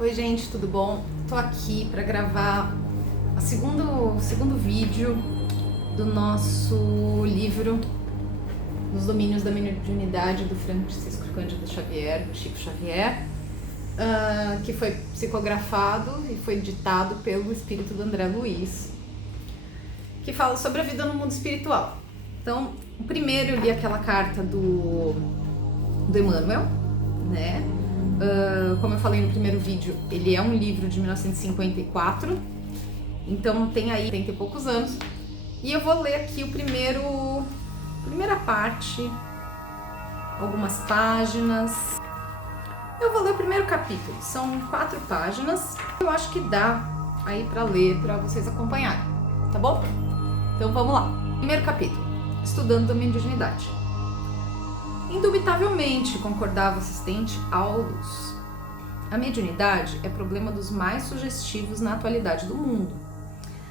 Oi gente, tudo bom? Tô aqui para gravar o segundo vídeo do nosso livro Nos Domínios da Mediunidade, do Francisco Cândido Xavier, do Chico Xavier, que foi psicografado e foi ditado pelo espírito do André Luiz, que fala sobre a vida no mundo espiritual. Então, o primeiro eu li aquela carta do Emmanuel, né? Como eu falei no primeiro vídeo, ele é um livro de 1954, então tem aí 30 e poucos anos, e eu vou ler aqui primeira parte, algumas páginas. Eu vou ler o primeiro capítulo, são 4 páginas, eu acho que dá aí para ler, para vocês acompanharem, tá bom? Então vamos lá. Primeiro capítulo, estudando a mediunidade. Indubitavelmente, concordava o assistente Aulus, a mediunidade é problema dos mais sugestivos na atualidade do mundo.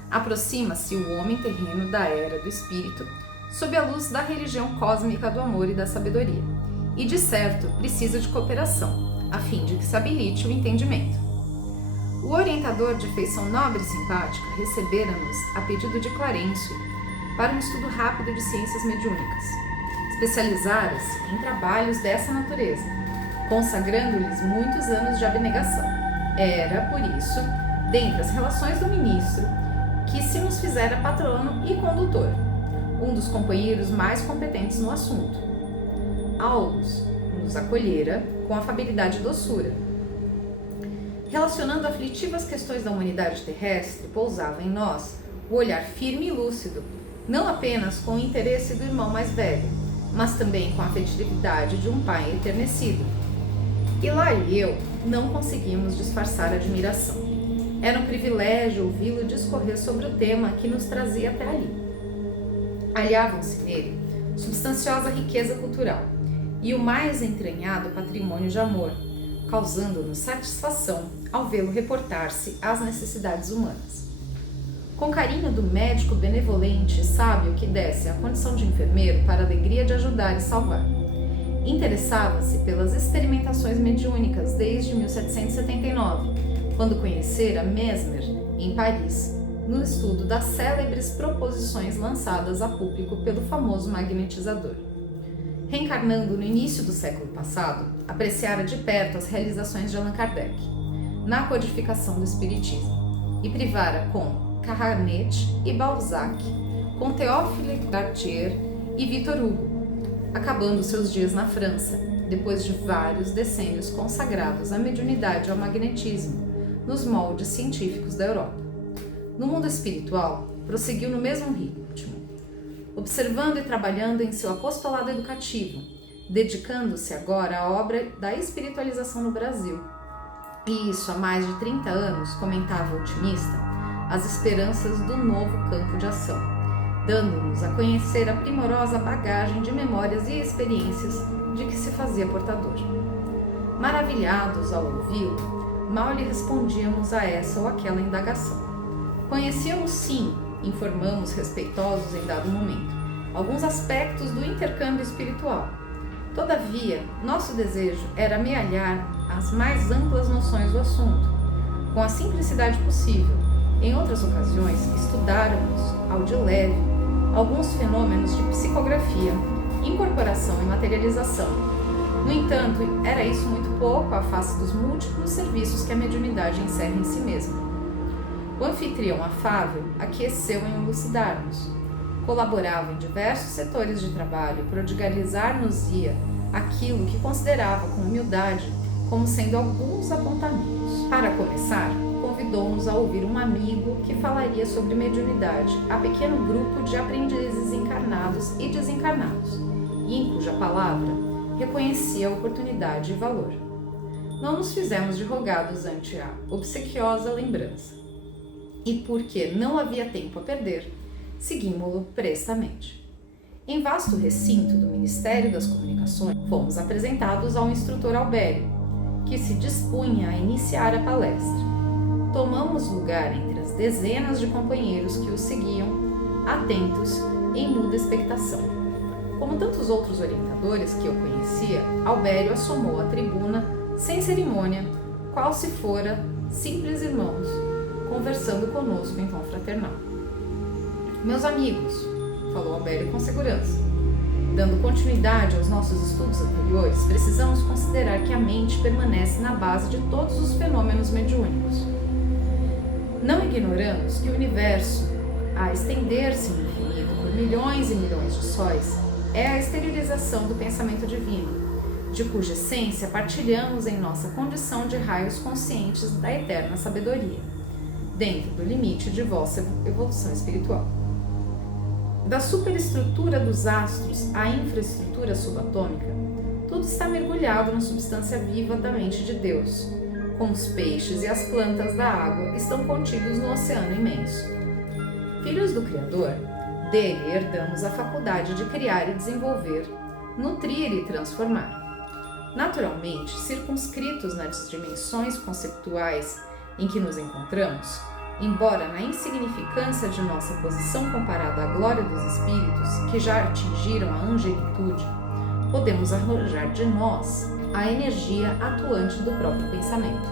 Aproxima-se o homem terreno da era do espírito, sob a luz da religião cósmica do amor e da sabedoria, e de certo precisa de cooperação, a fim de que se habilite o entendimento. O orientador de feição nobre e simpática recebera-nos a pedido de Clarencio para um estudo rápido de ciências mediúnicas. Especializara-se em trabalhos dessa natureza, consagrando-lhes muitos anos de abnegação. Era, por isso, dentre as relações do ministro, que se nos fizera patrono e condutor, um dos companheiros mais competentes no assunto. Aulus nos acolhera com afabilidade e doçura. Relacionando aflitivas questões da humanidade terrestre, pousava em nós o olhar firme e lúcido, não apenas com o interesse do irmão mais velho, mas também com a afetividade de um pai eternecido. Hilar e eu não conseguimos disfarçar a admiração. Era um privilégio ouvi-lo discorrer sobre o tema que nos trazia até ali. Aliavam-se nele substanciosa riqueza cultural e o mais entranhado patrimônio de amor, causando-nos satisfação ao vê-lo reportar-se às necessidades humanas. Com carinho do médico benevolente e sábio que desce à condição de enfermeiro para a alegria de ajudar e salvar. Interessava-se pelas experimentações mediúnicas desde 1779, quando conhecera Mesmer em Paris, no estudo das célebres proposições lançadas a público pelo famoso magnetizador. Reencarnando no início do século passado, apreciara de perto as realizações de Allan Kardec na codificação do Espiritismo e privara com Carranet e Balzac, com Théophile Gautier e Victor Hugo, acabando seus dias na França, depois de vários decênios consagrados à mediunidade e ao magnetismo, nos moldes científicos da Europa. No mundo espiritual, prosseguiu no mesmo ritmo, observando e trabalhando em seu apostolado educativo, dedicando-se agora à obra da espiritualização no Brasil. E isso há mais de 30 anos, comentava o otimista, as esperanças do novo campo de ação, dando-nos a conhecer a primorosa bagagem de memórias e experiências de que se fazia portador. Maravilhados ao ouvi-lo, mal lhe respondíamos a essa ou aquela indagação. Conhecíamos sim, informamos respeitosos em dado momento, alguns aspectos do intercâmbio espiritual. Todavia, nosso desejo era amealhar as mais amplas noções do assunto, com a simplicidade possível. Em outras ocasiões, estudáramos, ao de leve, alguns fenômenos de psicografia, incorporação e materialização. No entanto, era isso muito pouco à face dos múltiplos serviços que a mediunidade encerra em si mesma. O anfitrião afável aqueceu em elucidar-nos. Colaborava em diversos setores de trabalho, prodigalizar-nos-ia aquilo que considerava com humildade como sendo alguns apontamentos. Para começar, convidou-nos a ouvir um amigo que falaria sobre mediunidade a pequeno grupo de aprendizes encarnados e desencarnados, e em cuja palavra reconhecia a oportunidade e valor. Não nos fizemos de rogados ante a obsequiosa lembrança, e porque não havia tempo a perder, seguimos-lo prestamente. Em vasto recinto do Ministério das Comunicações, fomos apresentados ao instrutor Albério, que se dispunha a iniciar a palestra. Tomamos lugar entre as dezenas de companheiros que o seguiam, atentos em muda expectação. Como tantos outros orientadores que eu conhecia, Albério assomou à tribuna, sem cerimônia, qual se fora simples irmãos, conversando conosco em tom fraternal. Meus amigos, falou Albério com segurança, dando continuidade aos nossos estudos anteriores, precisamos considerar que a mente permanece na base de todos os fenômenos mediúnicos. Não ignoramos que o universo, a estender-se no infinito por milhões e milhões de sóis, é a exteriorização do pensamento divino, de cuja essência partilhamos em nossa condição de raios conscientes da eterna sabedoria, dentro do limite de vossa evolução espiritual. Da superestrutura dos astros à infraestrutura subatômica, tudo está mergulhado na substância viva da mente de Deus, como os peixes e as plantas da água estão contidos no oceano imenso. Filhos do Criador, dele herdamos a faculdade de criar e desenvolver, nutrir e transformar. Naturalmente, circunscritos nas dimensões conceptuais em que nos encontramos, embora na insignificância de nossa posição comparada à glória dos espíritos que já atingiram a angelitude, podemos arrojar de nós a energia atuante do próprio pensamento,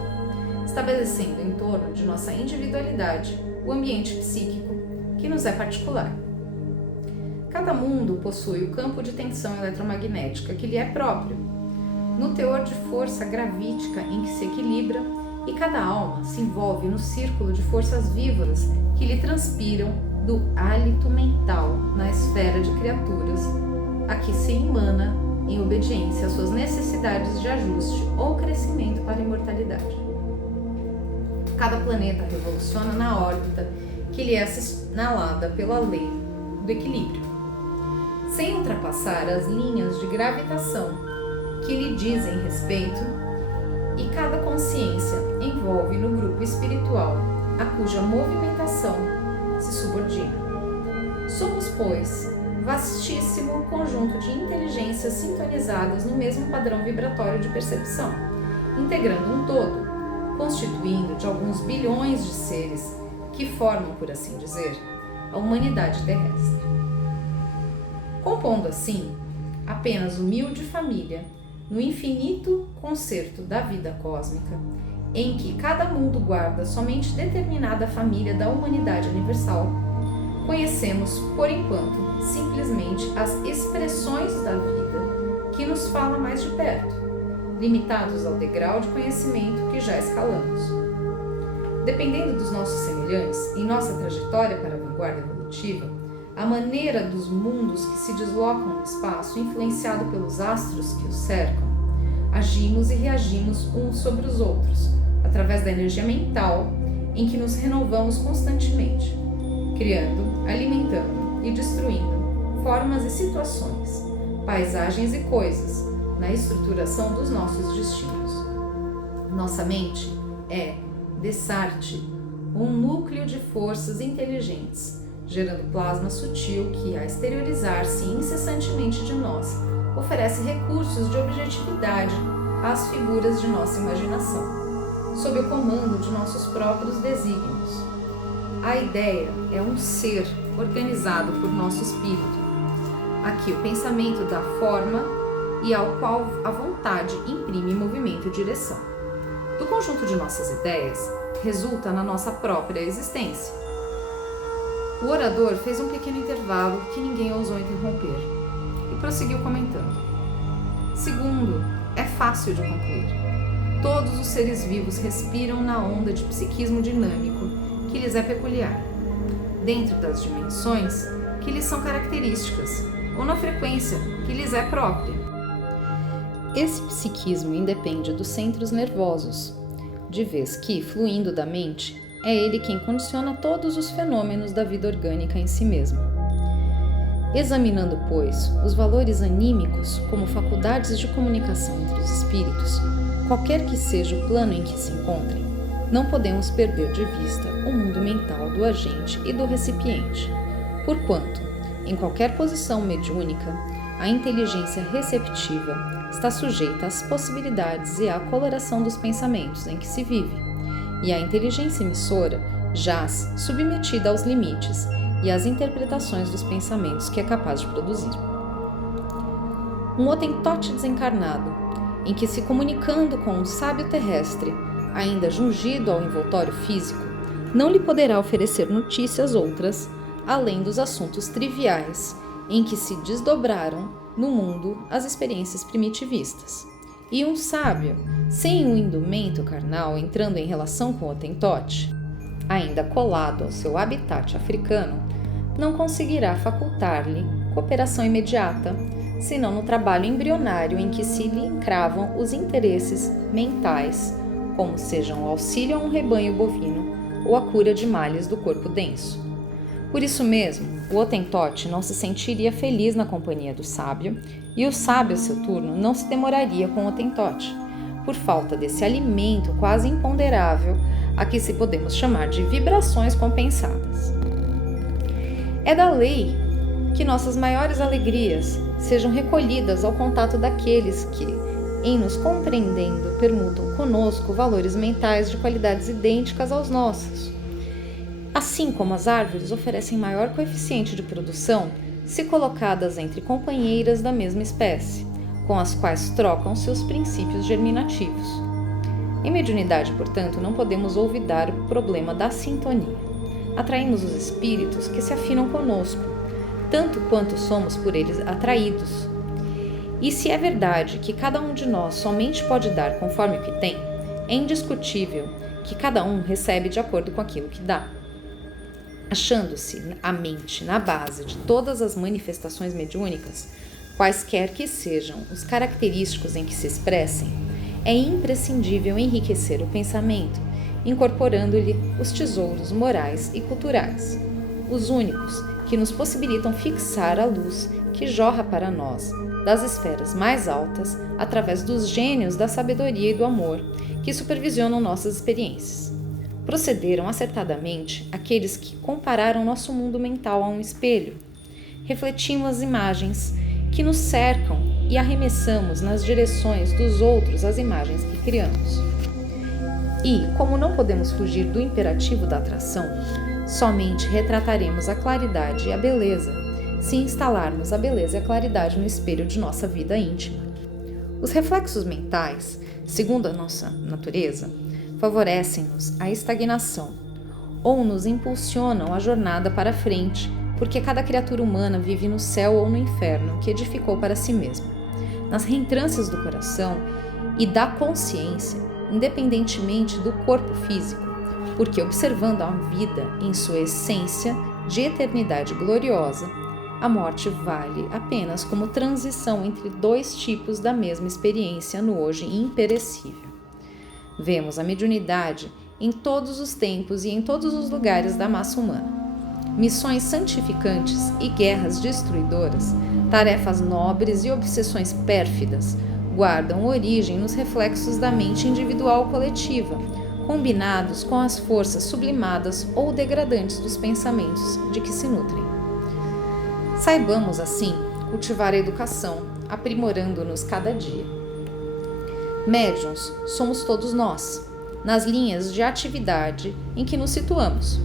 estabelecendo em torno de nossa individualidade o ambiente psíquico que nos é particular. Cada mundo possui o campo de tensão eletromagnética que lhe é próprio, no teor de força gravítica em que se equilibra, e cada alma se envolve no círculo de forças vivas que lhe transpiram do hálito mental na esfera de criaturas a que se emana em obediência às suas necessidades de ajuste ou crescimento para a imortalidade. Cada planeta revoluciona na órbita que lhe é assinalada pela lei do equilíbrio, sem ultrapassar as linhas de gravitação que lhe dizem respeito, e cada consciência envolve no grupo espiritual a cuja movimentação se subordina. Somos, pois, vastíssimo conjunto de inteligências sintonizadas no mesmo padrão vibratório de percepção, integrando um todo, constituindo de alguns bilhões de seres que formam, por assim dizer, a humanidade terrestre. Compondo assim apenas humilde família no infinito concerto da vida cósmica, em que cada mundo guarda somente determinada família da humanidade universal, conhecemos, por enquanto, simplesmente as expressões da vida que nos fala mais de perto, limitados ao degrau de conhecimento que já escalamos. Dependendo dos nossos semelhantes, em nossa trajetória para a vanguarda evolutiva, a maneira dos mundos que se deslocam no espaço, influenciado pelos astros que os cercam, agimos e reagimos uns sobre os outros, através da energia mental em que nos renovamos constantemente, criando, alimentando e destruindo formas e situações, paisagens e coisas, na estruturação dos nossos destinos. Nossa mente é, dessarte, um núcleo de forças inteligentes, gerando plasma sutil que, a exteriorizar-se incessantemente de nós, oferece recursos de objetividade às figuras de nossa imaginação, sob o comando de nossos próprios desígnios. A ideia é um ser organizado por nosso espírito, a que o pensamento dá forma e ao qual a vontade imprime movimento e direção. Do conjunto de nossas ideias, resulta na nossa própria existência. O orador fez um pequeno intervalo que ninguém ousou interromper e prosseguiu comentando. Segundo, é fácil de concluir. Todos os seres vivos respiram na onda de psiquismo dinâmico que lhes é peculiar, dentro das dimensões que lhes são características, ou na frequência que lhes é própria. Esse psiquismo independe dos centros nervosos, de vez que, fluindo da mente, é ele quem condiciona todos os fenômenos da vida orgânica em si mesma. Examinando, pois, os valores anímicos como faculdades de comunicação entre os espíritos, qualquer que seja o plano em que se encontrem, não podemos perder de vista o mundo mental do agente e do recipiente, porquanto, em qualquer posição mediúnica, a inteligência receptiva está sujeita às possibilidades e à coloração dos pensamentos em que se vive, e a inteligência emissora jaz submetida aos limites e às interpretações dos pensamentos que é capaz de produzir. Um hotentote desencarnado, em que se comunicando com um sábio terrestre, ainda jungido ao envoltório físico, não lhe poderá oferecer notícias outras, além dos assuntos triviais em que se desdobraram no mundo as experiências primitivistas. E um sábio, sem um indumento carnal entrando em relação com o Hottentot, ainda colado ao seu habitat africano, não conseguirá facultar-lhe cooperação imediata, senão no trabalho embrionário em que se lhe encravam os interesses mentais, como sejam o auxílio a um rebanho bovino ou a cura de males do corpo denso. Por isso mesmo, o Hottentot não se sentiria feliz na companhia do sábio, e o sábio, a seu turno, não se demoraria com o Hottentot, por falta desse alimento quase imponderável a que se podemos chamar de vibrações compensadas. É da lei que nossas maiores alegrias sejam recolhidas ao contato daqueles que, em nos compreendendo, permutam conosco valores mentais de qualidades idênticas aos nossos. Assim como as árvores oferecem maior coeficiente de produção se colocadas entre companheiras da mesma espécie, com as quais trocam seus princípios germinativos. Em mediunidade, portanto, não podemos olvidar o problema da sintonia. Atraímos os espíritos que se afinam conosco, tanto quanto somos por eles atraídos. E se é verdade que cada um de nós somente pode dar conforme o que tem, é indiscutível que cada um recebe de acordo com aquilo que dá. Achando-se a mente na base de todas as manifestações mediúnicas, quaisquer que sejam os característicos em que se expressem, é imprescindível enriquecer o pensamento, incorporando-lhe os tesouros morais e culturais, os únicos que nos possibilitam fixar a luz que jorra para nós das esferas mais altas através dos gênios da sabedoria e do amor que supervisionam nossas experiências. Procederam acertadamente aqueles que compararam nosso mundo mental a um espelho. Refletimos as imagens que nos cercam e arremessamos nas direções dos outros as imagens que criamos. E, como não podemos fugir do imperativo da atração, somente retrataremos a claridade e a beleza, se instalarmos a beleza e a claridade no espelho de nossa vida íntima. Os reflexos mentais, segundo a nossa natureza, favorecem-nos a estagnação ou nos impulsionam a jornada para a frente, porque cada criatura humana vive no céu ou no inferno que edificou para si mesma, nas reentrâncias do coração e da consciência, independentemente do corpo físico, porque observando a vida em sua essência de eternidade gloriosa, a morte vale apenas como transição entre dois tipos da mesma experiência no hoje imperecível. Vemos a mediunidade em todos os tempos e em todos os lugares da massa humana. Missões santificantes e guerras destruidoras, tarefas nobres e obsessões pérfidas guardam origem nos reflexos da mente individual ou coletiva, combinados com as forças sublimadas ou degradantes dos pensamentos de que se nutrem. Saibamos, assim, cultivar a educação, aprimorando-nos cada dia. Médiuns somos todos nós, nas linhas de atividade em que nos situamos.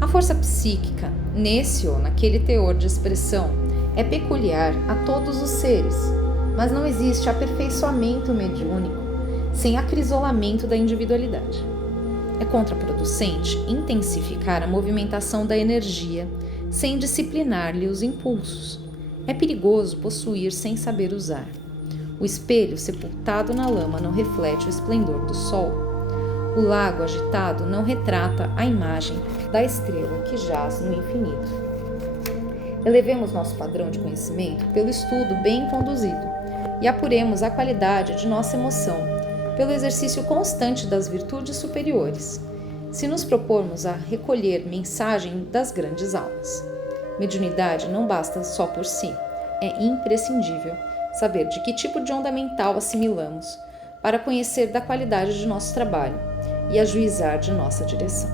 A força psíquica, nesse ou naquele teor de expressão, é peculiar a todos os seres, mas não existe aperfeiçoamento mediúnico sem acrisolamento da individualidade. É contraproducente intensificar a movimentação da energia sem disciplinar-lhe os impulsos. É perigoso possuir sem saber usar. O espelho sepultado na lama não reflete o esplendor do sol. O lago agitado não retrata a imagem da estrela que jaz no infinito. Elevemos nosso padrão de conhecimento pelo estudo bem conduzido e apuremos a qualidade de nossa emoção pelo exercício constante das virtudes superiores, se nos propormos a recolher mensagem das grandes almas. Mediunidade não basta só por si, é imprescindível saber de que tipo de onda mental assimilamos para conhecer da qualidade de nosso trabalho e ajuizar de nossa direção.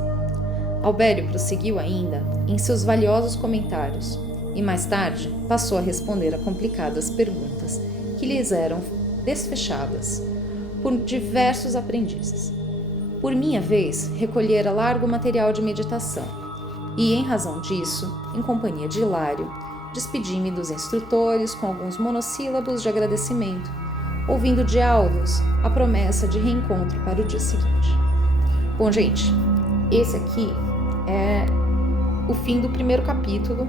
Albério prosseguiu ainda em seus valiosos comentários e mais tarde passou a responder a complicadas perguntas que lhes eram desfechadas por diversos aprendizes. Por minha vez, recolhera largo material de meditação e, em razão disso, em companhia de Hilário, despedi-me dos instrutores com alguns monossílabos de agradecimento, ouvindo de áudios a promessa de reencontro para o dia seguinte. Bom, gente, esse aqui é o fim do primeiro capítulo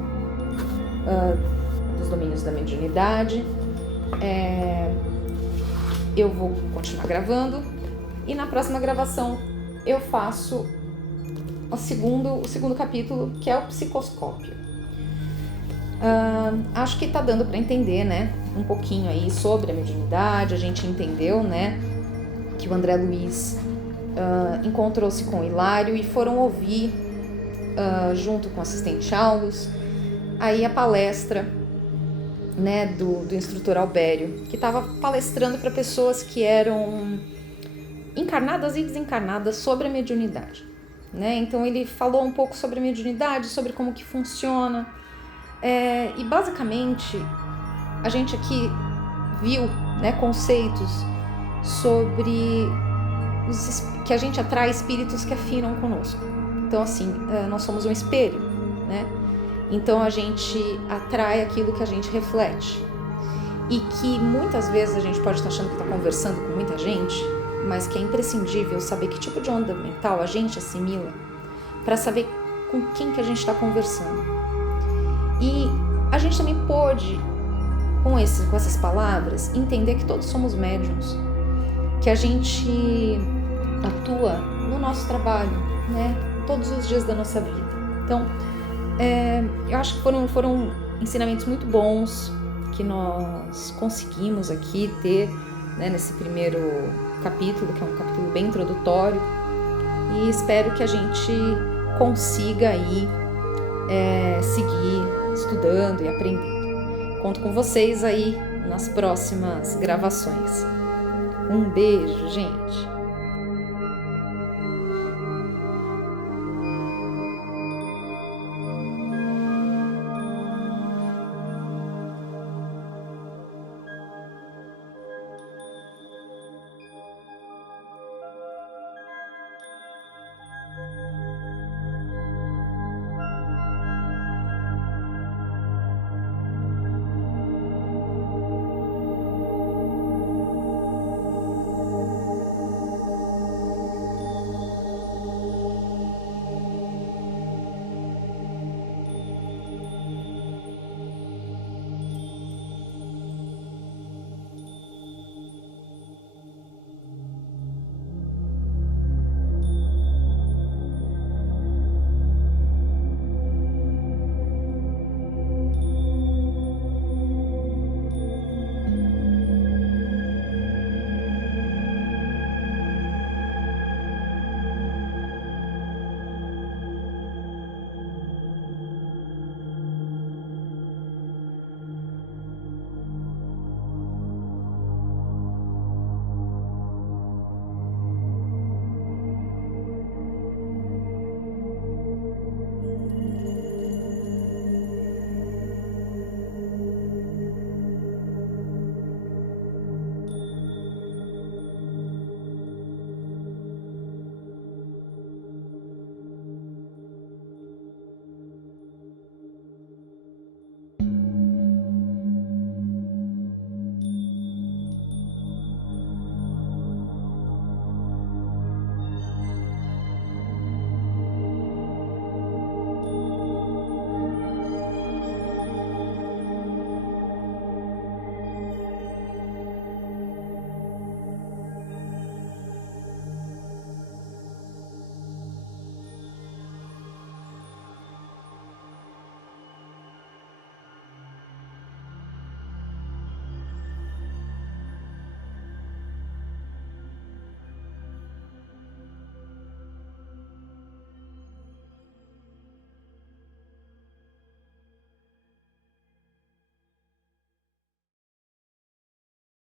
dos domínios da mediunidade. Eu vou continuar gravando e na próxima gravação eu faço o segundo capítulo, que é o psicoscópio. Acho que tá dando para entender, né, um pouquinho aí sobre a mediunidade. A gente entendeu, né, que o André Luiz encontrou-se com o Hilário e foram ouvir, junto com o assistente Aulus, aí a palestra, né, do instrutor Albério, que estava palestrando para pessoas que eram encarnadas e desencarnadas sobre a mediunidade, né? Então ele falou um pouco sobre a mediunidade, sobre como que funciona, e basicamente a gente aqui viu, né, conceitos sobre que a gente atrai espíritos que afinam conosco. Então assim, nós somos um espelho, né? Então a gente atrai aquilo que a gente reflete. E que muitas vezes a gente pode estar achando que está conversando com muita gente, mas que é imprescindível saber que tipo de onda mental a gente assimila para saber com quem que a gente está conversando. E a gente também pode, com essas palavras, entender que todos somos médiuns, que a gente atua no nosso trabalho, né, todos os dias da nossa vida. Então, eu acho que foram ensinamentos muito bons que nós conseguimos aqui ter, né, nesse primeiro capítulo, que é um capítulo bem introdutório, e espero que a gente consiga aí seguir estudando e aprendendo. Conto com vocês aí nas próximas gravações. Um beijo, gente!